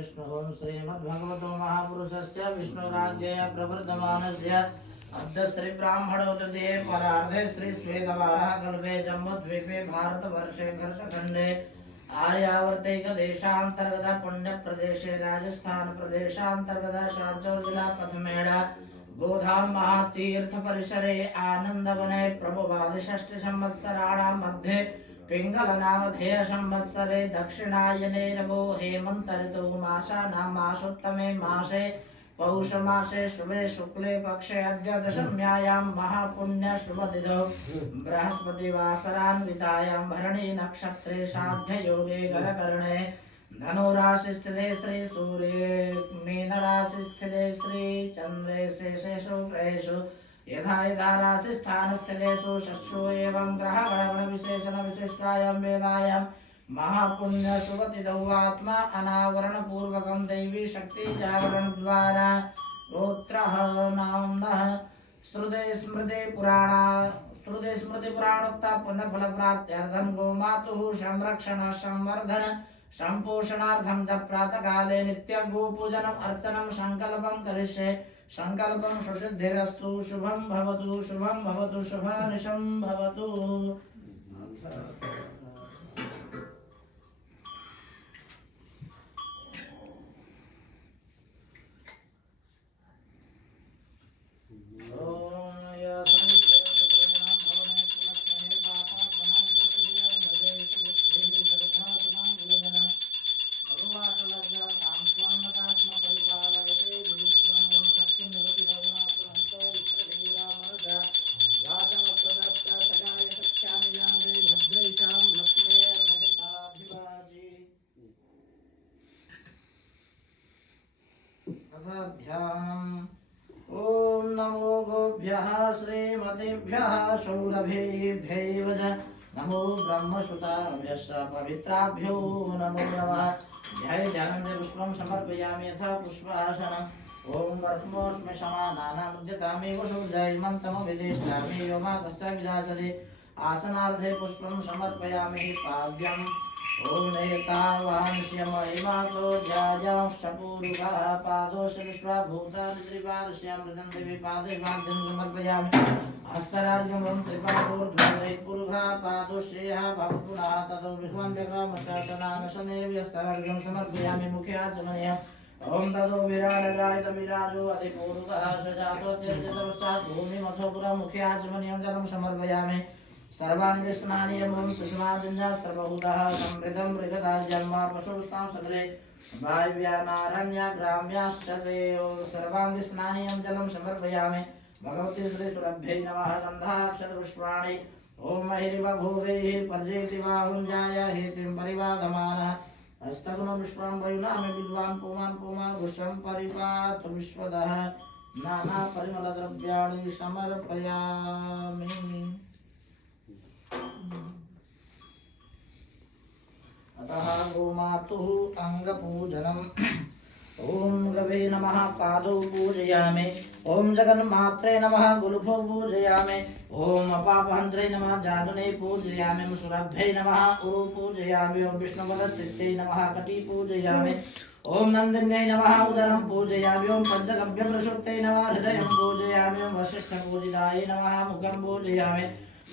विष्णुः श्रीमद्भगवतो महापुरुषस्य विष्णुराज्ञया प्रवर्तमानस्य अद्य श्री ब्राह्मणो तृतीये परार्धे श्री श्वेतवारः कल्पे जम्बूद्वीपे भारतवर्षे कर्षखण्डे आर्यावर्तैक देशांतर्गत पुण्य प्रदेशे राजस्थान प्रदेशांतर्गत शांचौर जिला पथमेड़ा गोधाम महातीर्थ परिसरे आनंदवने प्रभुवाद षष्ठ संवत्सराणां मध्ये पिंगल नामधेय संवत्सरे दक्षिणायने नमो हेमंत ऋतु मासानां मासोत्तमे मासे पौष मासे शुभे शुक्ले पक्षे अद्य दशम्यायां महापुण्य शुभतिथौ बृहस्पतिवासरान्वितायां भरणी नक्षत्रे साध्य योगे गरकर्णे धनुराशि स्थिते श्री सूर्ये मीन राशि स्थिते श्री चंद्रे शेषेषु ग्रहेषु यथा यथा राशि स्थान स्थितेषु षट्सु एवं ग्रह गण विशेषण विशिष्टायां वेदायां महापुण्य शुभतिथौ आत्मा अनावरण पूर्वकं दैवी शक्ति जागरण द्वारा गोत्रः नाम्नः श्रुते स्मृति पुराणोक्ता पुण्य फल प्राप्त्यर्थं गोमातुः संरक्षण संवर्धन संपोषणार्थं च प्रातः काले नित्यं गोपूजनम् अर्चनं संकल्पं करिष्ये संकल्पं सुसिद्धिरस्तु शुभं भवतु शुभानिशं भवतु। ओम नमो गोभ्यः श्रीमतेभ्यः सौरभेभ्यैव नमो ब्रह्मसुताभ्यश्च पवित्राभ्यो नमो नमः। ध्याये ध्यानं पुष्पं समर्पयामि यथा पुष्पासनम्। ओम वर्ष्मोष्मे समानानामुद्यतामेव सूर्यैमन्तमो विदिष्टामि यो मा कस्य विदासति आसनार्धे पुष्पं समर्पयामि पाद्यम्। ओम नेतावांश्यमहिमातो ध्यायाश्चपूरुषः पादोश विश्वभूतानि त्रिपादश्यां मृदं देवी पादे पाद्यं समर्पयामि। हस्तराज्यं त्रिपादोर्ध्वै पुरुषः पादोश्रेयः भवपुनः ततो विश्वं व्यग्रमशासनानशनेवि हस्तराज्यं समर्पयामि मुखे आचमनीयम्। ओम ततो विराजगायत विराजो अधिपूरुषः सजातो त्यजतवस्तात् भूमिमथो पुरा मुखे आचमनीयं जलं समर्पयामि। सर्वांगे स्नानीयं तस्मादिन्या सर्वभूतः समृद्धं मृगदाज्यं वा पशुस्तां सगरे वायव्यानारण्य ग्राम्याश्च देयो सर्वांगे स्नानीयं जलं समर्पयामि। भगवती श्री सुरभ्यै नमः गन्धाक्षतपुष्पाणि ओम महिरिव भोगैः पर्जेति बाहुञ्जाय हेतिं परिवाधमानः हस्तगुण विश्वं वयुनामे विद्वान् पुमान् गुष्यं परिपातु विश्वदः नाना परिमलद्रव्याणि समर्पयामि। अतः गोमातुः अंगपूजनम्। ओम गवे नमः पादौ पूजयामि। ओम जगन्मात्रे नमः गुल्फौ पूजयामि। ओम अपापहन्त्रे नमः जानुने पूजयामि। सुरभ्यै नमः उरु पूजयामि। ओम विष्णुपदस्थित्यै नमः कटी पूजयामि। ओम नन्दिन्यै नमः उदरं पूजयामि। ओम पञ्चगव्यप्रसुप्त्यै नमः हृदयं पूजयामि। ओम वसिष्ठपूजितायै नमः मुखं पूजयामि।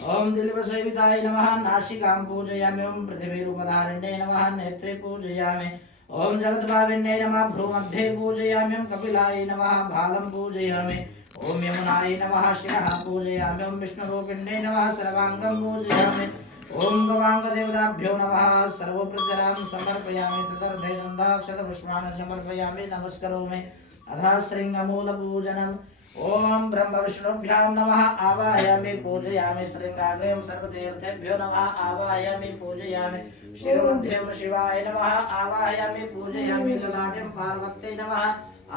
ओम दिलीपसेविताय नमः नासिकां पूजयामि। ओम पृथिवीरूपधारिण्यै नमः नेत्रे पूजयामि। ओम जगद्भाविन्यै नमः भ्रूमध्ये पूजयामि। ओम कपिलाय नमः भालं पूजयामि। ओम यमुनाय नमः शिरः पूजयामि। ओम विष्णुरूपिण्यै नमः सर्वाङ्गं पूजयामि। ओम गवाङ्गदेवताभ्यो नमः सर्वप्रचरां समर्पयामि। तदर्थे गन्धाक्षतपुष्पाणि समर्पयामि नमस्करोमि। अथ शृङ्गमूलपूजनम्। ओम ब्रह्म विष्णुभ्यां नमः आवाहयामि पूजयामि। श्रृंगाग्रे सर्वतीर्थेभ्यो नमः आवाहयामि पूजयामि। शिरोमध्ये शिवाय नमः आवाहयामि पूजयामि। ललाटे पार्वत्यै नमः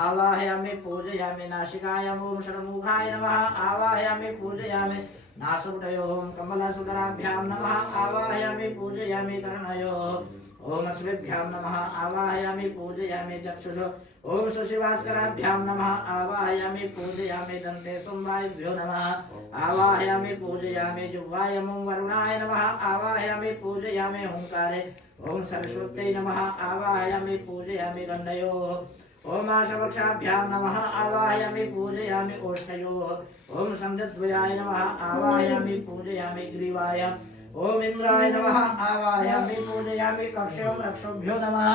आवाहयामि पूजयामि। नासिकायां ओम षण्मुखाय नमः आवाहयामि पूजयामि। नासुटयोः कमलसुधराभ्यां नमः आवाहयामि पूजयामि। कर्णयोः ओम अस्मिभ्यां नमः आवाहयामि पूजयामि। चक्षुषो ओम सुशिवास्कराभ्यां नमः आवाहयामि पूजयामि। दन्ते सोमवायुभ्यो नमः आवाहयामि पूजयामि। जिह्वाय ओम वरुणाय नमः आवाहयामि पूजयामि। ओंकारे ओम सरस्वत्यै नमः आवाहयामि पूजयामि गण्डयोः ओम आशवक्षाभ्यां नमः आवाहयामि पूजयामि ओष्ठयोः ओम सन्ध्यद्वयाय नमः आवाहयामि पूजयामि ग्रीवाय ओम इंद्राय नमः आवाहयामि पूजयामि कक्षयों रक्षोभ्यो नमः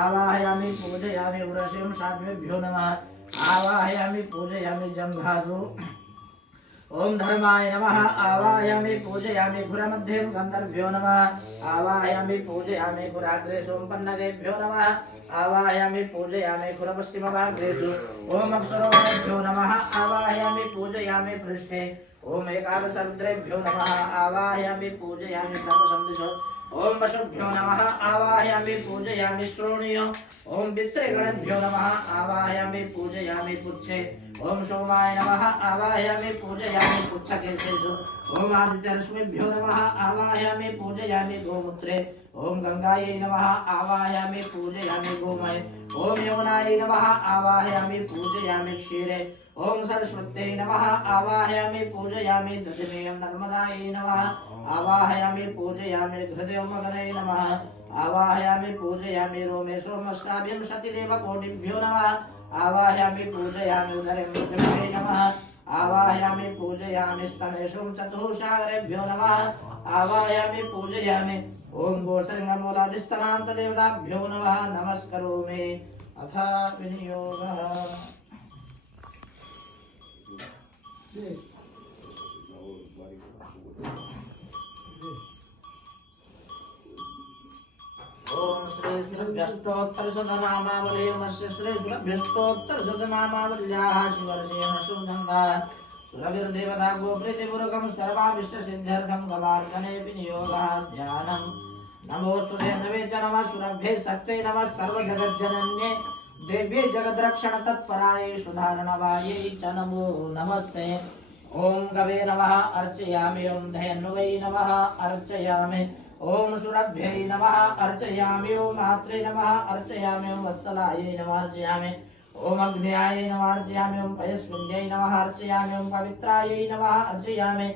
आवाहयामि पूजयामि उरसिं साध्वेभ्यो नमः आवाहयामि पूजयामि जम्भासु ओम धर्माय नमः आवाहयामि पूजयामि घुरमध्ये गन्धर्भ्यो नमः आवाहयामि पूजयामि घुराग्रे सोमपन्नगेभ्यो नमः आवाहयामि पूजयामि घुरपश्चिमभागेषु ओम अप्सरोभ्यो नमः आवाहयामि पूजयामि पृष्ठे ओम एकादशरुद्रेभ्यो नमः आवाहयामि पूजयामि सर्वसन्दिशो ओम वशुभ्यो नमः आवाहयामि पूजयामि श्रोणियो ओम वित्रेगणभ्यो नमः आवाहयामि पूजयामि पुच्छे ओम सोमाय नमः आवाहयामि पूजयामि पुच्छकेशेषु ओम आदित्यरश्मिभ्यो नमः आवाहयामि पूजयामि गोमूत्रे ओम गंगायै नमः आवाहयामि पूजयामि गोमये ओम यमुनायै नमः आवाहयामि पूजयामि क्षीरे ओम सरस्वत्यै नमः आवाहयामि पूजयामि दधिमेयं नर्मदायै नमः आवाहयामि पूजयामि घृतयोमगणै नमः आवाहयामि पूजयामि रोमे सोमष्टाभिंशतिदेवकोटिभ्यो नमः आवाहयामि पूजयामि उदरं जपे नमः आवाहयामि पूजयामि स्तनेषु चतुःसागरेभ्यो नमः आवाहयामि पूजयामि ओम गोसर्गमूलादिस्तनान्तदेवताभ्यो नमः नमस्करोमि अथ विनियोगः ओम श्री श्रीभ्यस्तोत्तरशतनामावलीमस्य श्री श्रीभ्यस्तोत्तरशतनामावल्याः शिवर्षेण सुगन्धा सुरभिर्देवता गोप्रीतिपूर्वकं सर्वाभीष्टसिद्ध्यर्थं गवार्चने विनियोगः ध्यानम् नमोऽस्तु देववे च नमः सुरभ्ये सत्यै नमः सर्वजगज्जनन्ये देव्ये जगद्रक्षण तत्परायै सुधारणवायै च नमो नमस्ते ओम गवे नमः अर्चयामि ओम धन्वै नमः अर्चयामि ओम सुरभ्यै नमः अर्चयामि ओम मात्रे नमः अर्चयामि ओम वत्सलायै नमः अर्चयामि ओम अग्न्यायै नमः अर्चयामि ओम पयस्विन्यै नमः अर्चयामि ओम पवित्रायै नमः अर्चयामि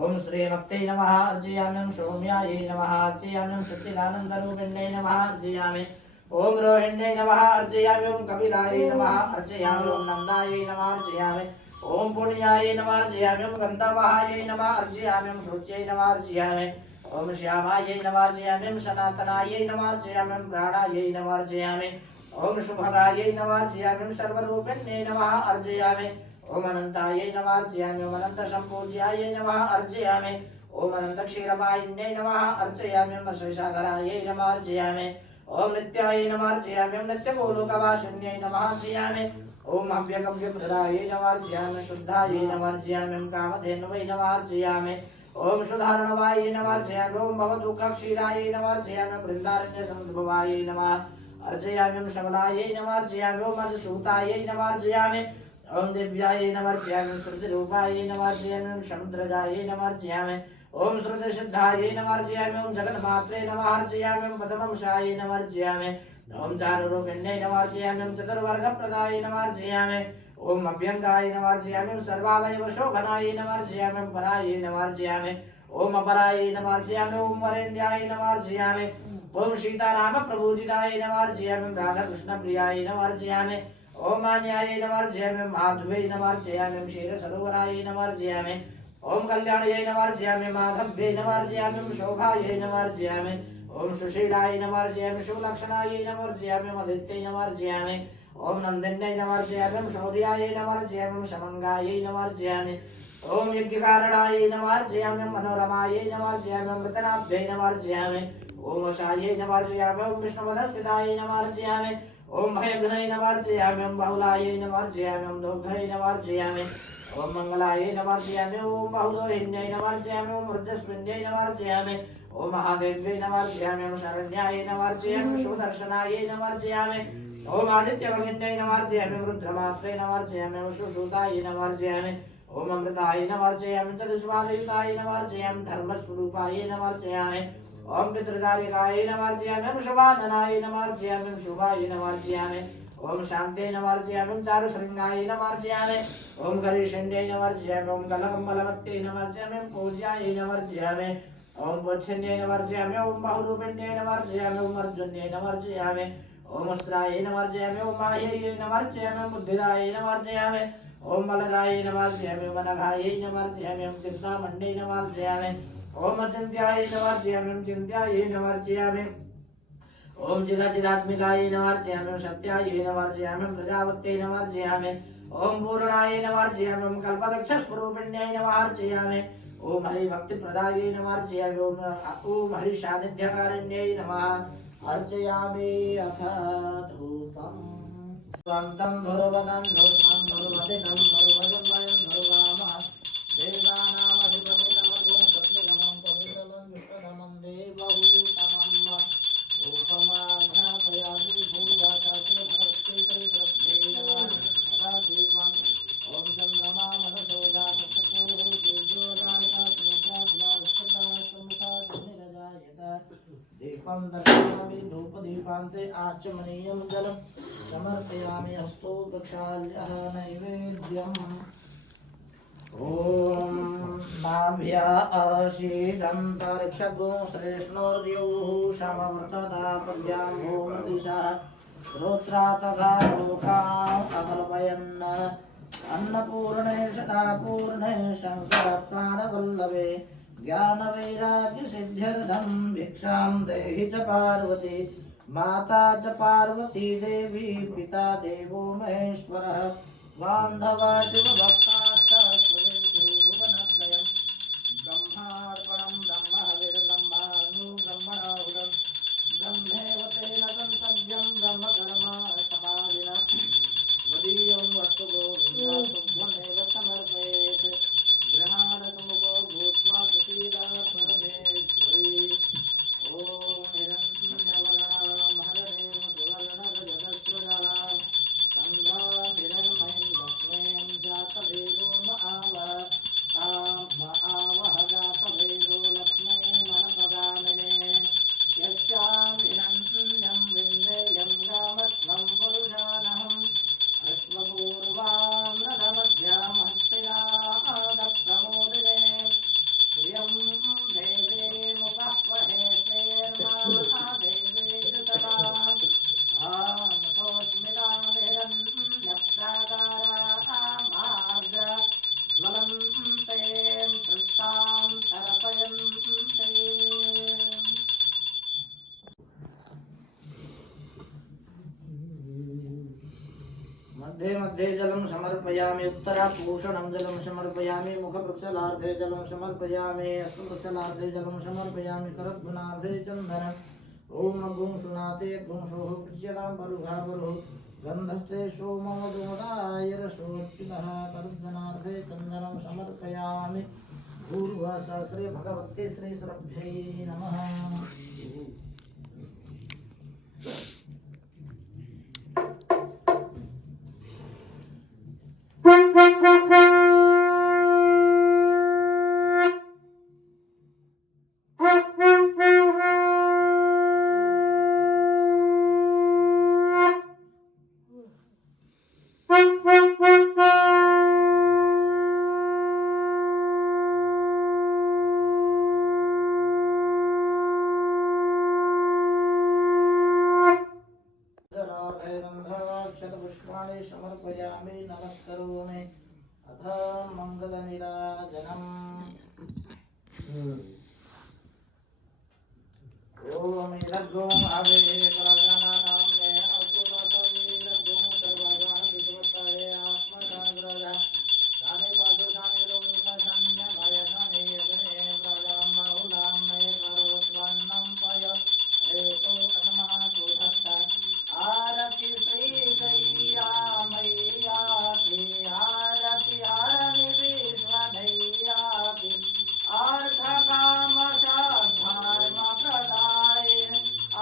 ओम श्रीमत्यै नमः अर्चयामि ओम सौम्यायै नमः अर्चयामि ओम सच्चिदानन्दरूपिण्यै नमः अर्चयामि ओम रोहिण्यै नमः अर्चयामि ओम कपिलायै नमः अर्चयामि ओम नन्दायै नमः अर्चयामि ओम पुण्यायै नमः अर्चयामि ओम गन्धर्वायै नमः अर्चयामि ओम शुच्यै नमः अर्चयामि ओम श्यामायै नमः अर्चयामि ओम सनातनायै नमः अर्चयामि ओम प्राणायै नमः अर्चयामि ओम शुभगायै नमः अर्चयामि ओम सर्वरूपिण्यै नमः अर्चयामि ओम अनन्तायै नमः अर्चयामि ओम अनन्तसम्पूज्यायै नमः अर्चयामि ओम अनन्तक्षीरपायिन्यै नमः अर्चयामि ओम शेषाधरायै नमः अर्चयामि ओम नित्यायै नमः अर्चयामि ओम नित्यगोलोकवासिन्यै नमः अर्चयामि ओम अव्यकव्यप्रदायै नमः अर्चयामि शुद्धायै नमः अर्चयामि ओम कामधेन्वै नमः अर्चयामि ओम सुधारणवायै नमः अर्चयामि ओम भवदुःखक्षीरायै नमः अर्चयामि ओम वृन्दारण्यसमुद्भवायै नमः अर्चयामि ओम शबलायै नमः अर्चयामि ओम अजसूतायै नमः अर्चयामि ओम दिव्यायै नमः अर्चयामि ओम श्रुतिरूपायै नमः अर्चयामि ओम समुद्रजायै नमः अर्चयामि ओम श्रुतिसिद्धायै नमः अर्चयामि ओम जगन्मात्रे नमः अर्चयामि ओम पदमंशायै नमः अर्चयामि ओम चारुरूपिण्यै नमः अर्चयामि ओम चतुर्वर्गप्रदायै नमः अर्चयामि ओम अभ्यङ्गायै नमः अर्चयामि ओम सर्वावयवशोभनायै नमः अर्चयामि ओम परायै नमः अर्चयामि ओम अपरायै नमः अर्चयामि ओम वरेण्यायै नमः अर्चयामि ओम सीतारामप्रभूजितायै नमः अर्चयामि ओम राधाकृष्णप्रियायै नमः अर्चयामि ओम मान्यायै नमः अर्चयामि ओम माधवे नमः अर्चयामि ओम क्षीरसरोवरायै नमः अर्चयामि ओम कल्याणयै नमः अर्चयामि माधव्ये नमः अर्चयामि ओम शोभायै नमः अर्चयामि ओम सुशीलायै नमः अर्चयामि सुलक्षणायै नमः अर्चयामि ओम आदित्यै नमः अर्चयामि ओम नन्दिन्यै नमः अर्चयामि ओम शौर्यायै नमः अर्चयामि ओम शमङ्गायै नमः अर्चयामि ओम यज्ञकारणायै नमः अर्चयामि ओम मनोरमायै नमः अर्चयामि ओम रतनाभ्यै नमः अर्चयामि ओम वशायै नमः अर्चयामि ओम विष्णुपदस्थितायै नमः अर्चयामि ओम भयघ्नै नमः अर्चयामि ओम बहुलायै नमः अर्चयामि ओम दोग्धै नमः अर्चयामि ओम मंगलायै नमः अर्चयामि ओम बहुदोहिन्यै नमः अर्चयामि ओम ऊर्जस्विन्यै नमः अर्चयामि ओम महादेव्यै नमः अर्चयामि ओम शरण्यायै नमः अर्चयामि सुदर्शनायै नमः अर्चयामि ओम आदित्यभगिन्यै नमः अर्चयामि ओम रुद्रमात्रे नमः अर्चयामि ओम सुश्रुतायै नमः अर्चयामि ओम अमृतायै नमः अर्चयामि चतुष्पादयुतायै नमः अर्चयामि धर्मस्वरूपायै नमः अर्चयामि ओम पितृदारिकायै नमः अर्चयामि ओम शुभाननायै नमः अर्चयामि ओम शुभायै नमः अर्चयामि ओम शान्त्यै नमः अर्चयामि ओम चारुशृङ्गायै नमः अर्चयामि ओम गरीषण्यै नमः अर्चयामि ओम गलकम्बलवत्यै नमः अर्चयामि ओम पूज्यायै नमः अर्चयामि ओम वच्छन्येन वर्जयामि ओम बाहुरूपिण्येन वर्जयामि ओम अर्जुन्येन वर्जयामि ओम अस्रायेन वर्जयामि ओम मायेन वर्जयामि ओम बुद्धिदायेन वर्जयामि ओम बलदायेन वर्जयामि ओम अनघायेन वर्जयामि ओम चिन्तामण्डेन वर्जयामि ओम अचिन्त्यायेन वर्जयामि ओम चिन्त्यायेन वर्जयामि ओम चिदाचिदात्मिकायेन वर्जयामि ओम सत्यायेन वर्जयामि ओम प्रजापत्येन वर्जयामि ओम पूर्णायेन वर्जयामि ओम कल्पवृक्षस्वरूपिण्याय वर्जयामि ओम हरिभक्तिप्रदायै नमः ओम हरिसान्निध्यकारिण्यै नमः अर्चयामि अथ धूपम् स्वान्तं धुर्वदं धूर्मं धुर्वदिनं धुर्वदं वयं धुर्वामः देवानामधिपतितमं सत्सङ्गमं पवित्रमं विश्वधमं देवभूतमं धूपमाघ्रापयामि भूवाचार्यभक्तित्रयेभ्ये नमः अथ दीपम् ॐ चन्द्रमा मनसो दीपं दर्शयामि धूपदीपान्ते आचमनीयं जलं समर्पयामि हस्तो प्रक्षाल्यः नैवेद्यम् ॐ नाभ्या अशीदन्तरिक्षगो श्रेष्णोर्योः समवर्तता पद्यां भूमदिशः श्रोत्रा तथा लोकाम् अकल्पयन् अन्नपूर्णे सदापूर्णे शङ्कर प्राणवल्लभे ज्ञानवैराग्य सिद्ध्यर्थं भिक्षां देहि च पार्वती माता च पार्वती देवी पिता देवो महेश्वरः बान्धवा शिवभक्ताश्च स्वयन्तु भुवनत्रयं ब्रह्मार्पणं ब्रह्महविर्ब्रह्माग्नो ब्रह्मणाहुतं ब्रह्मेव तेन गन्तव्यं ब्रह्मकर्म समाधिना वदीयं वस्तु गोविन्दसुभ्वमेव समर्पयेत् ग्रहाणतुमुखो भूत्वा प्रसीदा परमेश्वरी ॐ हिरण्यवर्णां हरणे मधुवर्णरजतस्रजां चन्द्रां हिरण्मयं लक्ष्मीं जातवेदो न आवह जातवेदो लक्ष्मीमनपगामिने यस्यां हिरण्यं विन्देयं गामत्वं पुरुषानहम् अश्वपूर्वां रथमध्यां हस्तिनादप्रमोदिने प्रियं देवे मुपह्वहे देवे धृतराम् नतोऽस्मितां हिरण्यप्राकारामार्द्र ज्वलन्तीं तृप्तां तर्पयन्तीम् मध्ये मध्ये जलं समर्पयामि उत्तराभूषणं जलं समर्पयामि मुखप्रक्षालार्धे जलं समर्पयामि हस्तप्रक्षालार्धे जलं समर्पयामि करध्वनार्धे चन्दनम् ॐ गुंसुनाते गुंसुः प्रच्यतां बलुघा बलुः गन्धस्ते सोमवधूदाय रसोच्युतः करध्वनार्धे चन्दनं समर्पयामि भूर्भुवस्सहस्रे भगवते श्रीसरभ्यै नमः पुष्पाणि समर्पयामि नमस्करोमि अथ मङ्गलनीराजनम् ॐ इदग्गों हवे प्रजानानां मे अकुलकवीरग्गों सर्वगान विश्वत्तये आत्मजाग्रता साने पादुसाने लोमसान्य भयसाने यजने प्रजां बहुलां मे करोत्वन्नं पय रेतो असमातो धत्ता आरति श्री गैया मैया की आरति हरनि विश्वदैया की अर्थ काम धर्म प्रदाय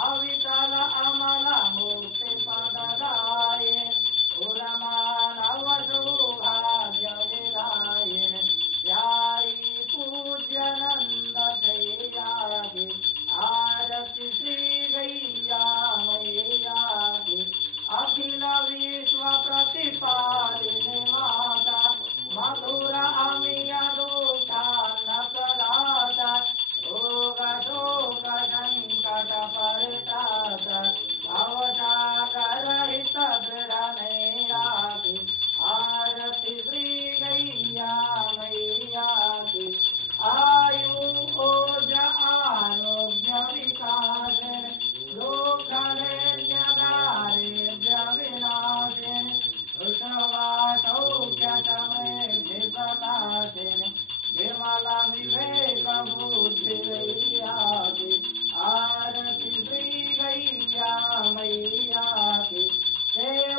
अविचल अमल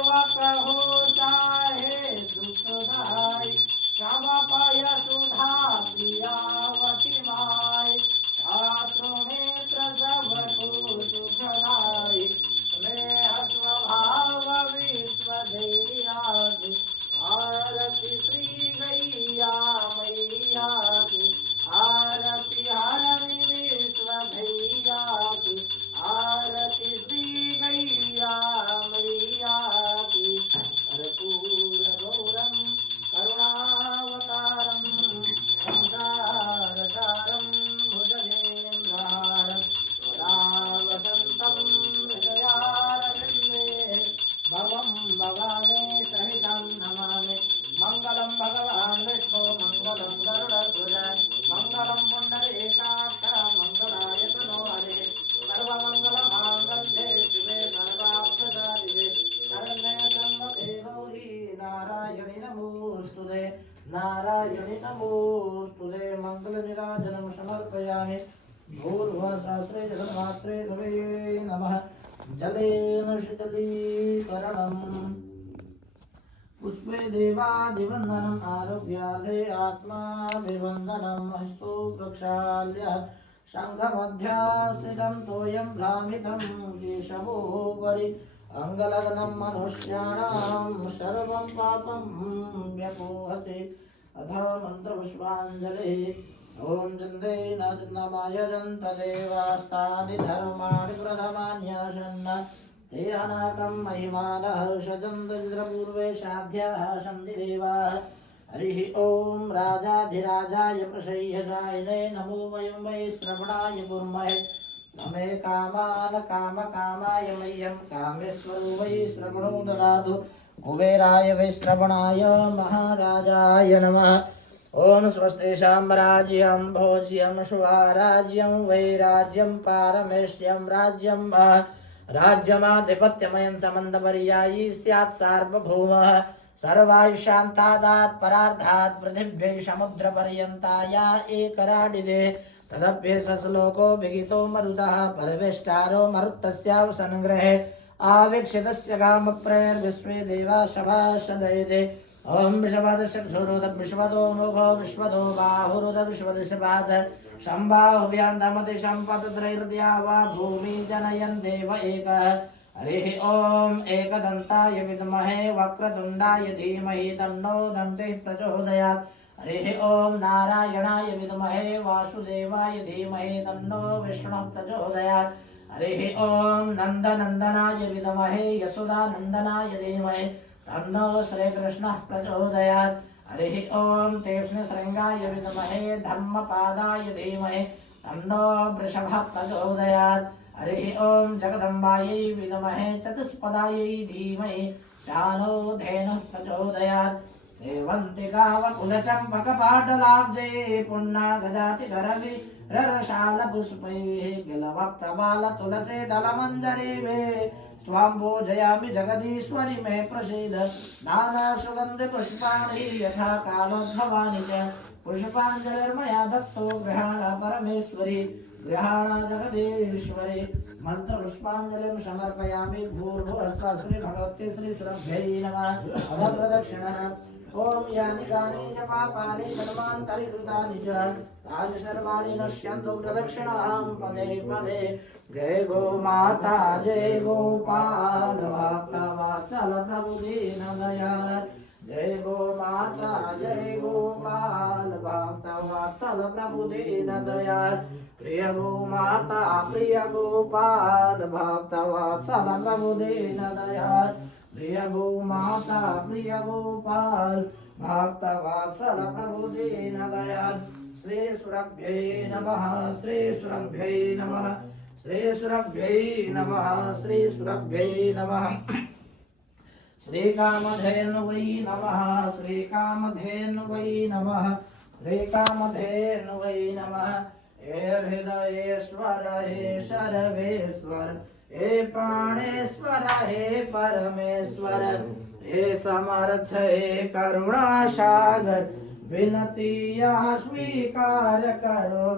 सेवक हो चाहे दुखदाई, श्रम पय सुधा प्रियावती माय, छात्र मित्र सबको सुखदाई, स्नेह स्वभाव विश्व दैरागी, आरती श्री गैया मैया की, आरती हरणी विश्व भैया की, आरती श्री गैया मैया की। कर्पूर गौरम करुणावतारम संसारसारम भुजगेन्द्रहारम सदा वसंतं हृदयारविन्दे भवं भवानी सहितं नमामि। मंगलम भगवान विष्णु मंगलम गरुड़ध्वज मंगलम पुंडरीकाक्ष मंगलाय तनो हरे सर्वमंगल मांगल्ये शिवे सर्वार्थसाधिके शरण्ये त्र्यंबके गौरी नारायणि नमोस्तुते नारायणि नमोस्तुते। मंगल नीराजनं समर्पयामि। भूर्भुवस्सहस्रे जगन्मात्रे भवे नमः। जलेन शीतलीकरणम् पुष्पे देवादिवन्दनम् आरोग्याले आत्माभिवन्दनं हस्तो प्रक्षाल्य शङ्खमध्यास्थितं तोयं भ्रामितं केशवोपरि अङ्गलग्नं मनुष्याणां सर्वं पापं व्यपोहते। अथ मन्त्रपुष्पाञ्जलिः। ॐ चन्दे नमाय जन्तदेवास्तानि धर्माणि प्रथमान्यासन्न ते अनाकं महिमानः शतन्द्रपूर्वे साध्याः सन्ति देवाः। हरिः ॐ राजाधिराजाय प्रसह्यसायिने नमो वयं वै श्रवणाय कुर्महे। नमे कामान् कामकामाय मह्यं कामेश्वरो वै श्रवणो ददातु। कुबेराय वै श्रवणाय महाराजाय नमः। ॐ स्वस्ति साम्राज्यं भोज्यं स्वराज्यं वैराज्यं पारमेष्ट्यं राज्यं राज्यमाधिपत्यमयं समन्तपर्यायी स्यात् सार्वभौमः। सर्वायुष्यान्तादात् परार्धात् पृथिव्यै समुद्रपर्यन्ताया एकराडिदे तदभ्ये सश्लोको विगितो मरुतः परवेष्टारो मरुत्तस्यावसंग्रहे आवीक्षितस्य कामप्रैर्विश्वे देवा सभासदयते। ओम विश्वदस्य क्षुरोद विश्वदो मुखो विश्वदो बाहुरुद विश्वदशपाद संबाहुव्यान्दमति सम्पतत्रैर्द्या वा भूमि जनयन् देव एकः। हरिः ॐ एकदन्ताय विद्महे वक्रतुण्डाय धीमहि तन्नो दन्तिः प्रचोदयात्। हरिः ॐ नारायणाय विद्महे वासुदेवाय धीमहि तन्नो विष्णुः प्रचोदयात्। हरिः ॐ नन्दनन्दनाय विद्महे यशोदानन्दनाय धीमहि तन्नो श्रीकृष्णः प्रचोदयात्। हरिः ॐ तीक्ष्णशृङ्गाय विद्महे धर्मपादाय धीमहि तन्नो वृषभः प्रचोदयात्। हरिः ॐ जगदम्बायै विद्महे चतुष्पदायै धीमहि तन्नो धेनुः प्रचोदयात्। सेवन्तिकावकुलचम्पकपाटलाब्जे पुण्णागजातिकरविररशालपुष्पैः बिलवप्रबालतुलसीदलमञ्जरीवे त्वां पूजयामि जगदीश्वरि मे प्रसीद। नानासुगन्धिपुष्पाणि यथा कालोद्भवानि च पुष्पाञ्जलिर्मया दत्तो गृहाण परमेश्वरि गृहाण जगदीश्वरि। मन्त्रपुष्पाञ्जलिं समर्पयामि। भूर्भुवस्सुवः श्री भगवते श्री श्रद्धे नमः। अथ प्रदक्षिणः। ओम यानि कानि च पापानि जन्मान्तरि कृतानि च तानि सर्वाणि नश्यन्तु प्रदक्षिणां पदे पदे। जय गो माता जय गोपाल भक्तवत्सल प्रभु दीनदयाल। जय गो माता जय गोपाल भक्तवत्सल प्रभु दीनदयाल। प्रिय गो माता प्रिय गोपाल भक्तवत्सल प्रभु दीनदयाल। प्रिय गो माता प्रिय गोपाल भक्तवत्सल प्रभु दीनदयाल। श्री सुरभ्यै नमः श्री सुरभ्यै नमः श्री सुरभ्यै नमः श्री सुरभ्यै नमः। श्री कामधेनुवै नमः श्री कामधेनुवै नमः श्री कामधेनुवै नमः। हे हृदयेश्वर हे सर्वेश्वर हे प्राणेश्वर हे परमेश्वर हे समर्थ हे करुणा सागर विनती यह स्वीकार करो।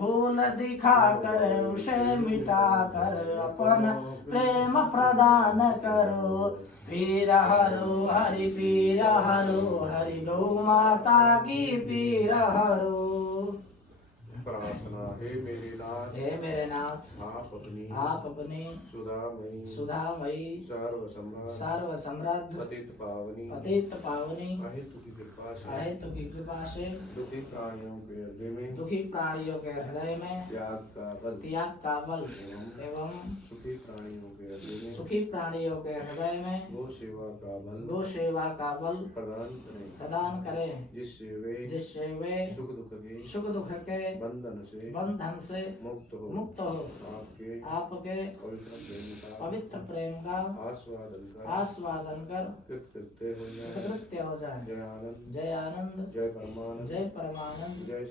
भूल दिखाकर उसे मिटाकर अपन प्रेम प्रदान करो। पीर हरो हरि पीर हरो हरि गौ माता की पीर हरो। प्रार्थना हे मेरे नाथ, हे मेरे नाथ, आप अपने सुधामयी सर्व सम्राट पतित पावनी अहेतु की कृपा से दुखी प्राणियों के हृदय में त्याग का बल एवं सुखी प्राणियों के हृदय में गो सेवा का बल प्रदान करें, जिससे वे सुख दुख के बंधन से मुक्त हो आपके पवित्र प्रेम का आस्वादन कर कृत्य हो जाए। जय आनंद, जय परमानंद, जय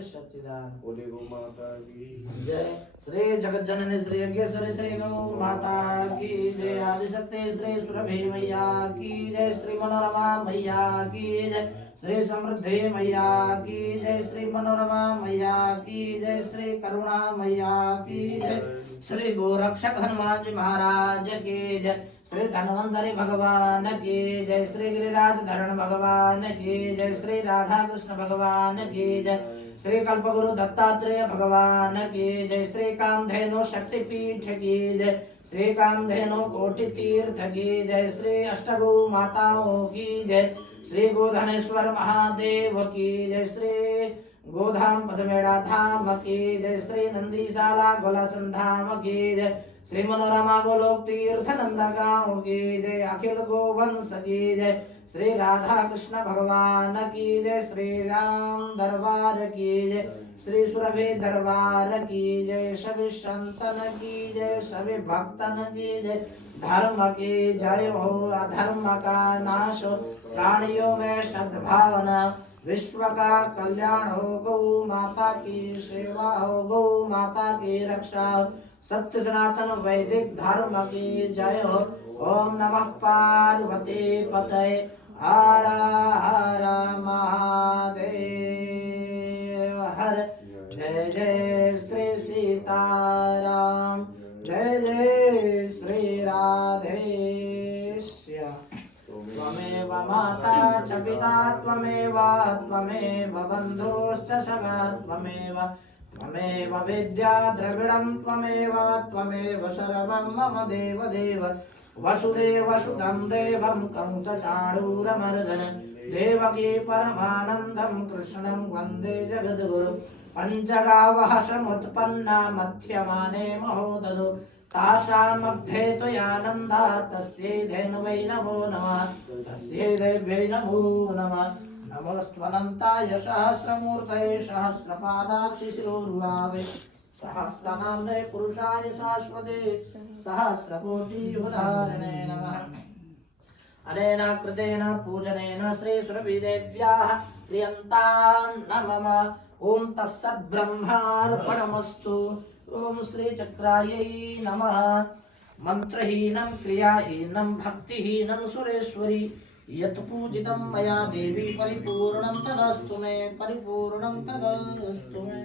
सच्चिदानंद। बोले गौ माता की जय। श्री जगत जननी श्री यज्ञेश्वरी श्री गौ माता की जय। आदिशक्ति श्री सुरभि मैया की जय। श्री मनोरमा मैया की जय। श्री समृद्धि मैया की जय। श्री मनोरमा मैया की जय। श्री करुणा मैया की जय। श्री गोरक्षक हनुमान जी महाराज की जय। श्री धन्वंतरि भगवान की जय। श्री गिरिराज धरण भगवान की जय। श्री राधा कृष्ण भगवान की जय। श्री कल्पगुरु दत्तात्रेय भगवान की जय। श्री कामधेनु शक्तिपीठ की जय। श्री कामधेनु कोटि तीर्थ की जय। श्री अष्टगो माताओं की जय। श्री गोधनेश्वर महादेव की जय। श्री गोधाम पदमेड़ा धाम की जय। श्री नंदीशाला गोलासन धाम की जय। श्री मनोरमा गोलोक तीर्थ नंदगांव की जय। अखिल गोवंश की जय। श्री राधा कृष्ण भगवान की जय। श्री राम दरबार की जय। श्री सुरभि दरबार की जय। सभी संतन की जय, सभी भक्तन की जय। धर्म की जय हो, अधर्म का नाश हो, प्राणियों में सद्भावना, विश्व का कल्याण हो, गौ माता की सेवा हो, गौ माता की रक्षा हो, सत्य सनातन वैदिक धर्म की जय हो। ओम नमः पार्वती पतये हर हर महादेव हर। जय जय श्री सीताराम, जय जय श्री राधेश्याम। त्वमेव माता च पिता त्वमेव बन्धुश्च सखा त्वमेव विद्या द्रविडं त्वमेव सर्वं मम देव। वसुदेवसुतं देवं कंसचाणूरमर्दन देवकी परमानन्दं कृष्णं वन्दे जगद्गुरु। पञ्चगावः समुत्पन्ना मध्यमाने महोदधो तासामध्ये त्वयानन्दा तस्यै धेनवै नमो नमः, तस्यै देव्यै नमो नमः। नमोऽस्त्वनन्ताय सहस्रमूर्तये सहस्रपादाक्षि शिरोरुहावे सहस्रनाम्ने पुरुषाय शाश्वते सहस्रकोटियुगधारिणे नमः। अनेन कृतेन पूजनेन श्री सुरभिदेव्याः प्रियन्तां नमः। ओम तत्सद्ब्रह्मार्पणमस्तु। ओम श्री चक्रायै नमः। मंत्रहीनं क्रियाहीनं भक्तिहीनं सुरेश्वरी यत् पूजितं मया देवी परिपूर्णं तदस्तु मे, परिपूर्णं तदस्तु मे।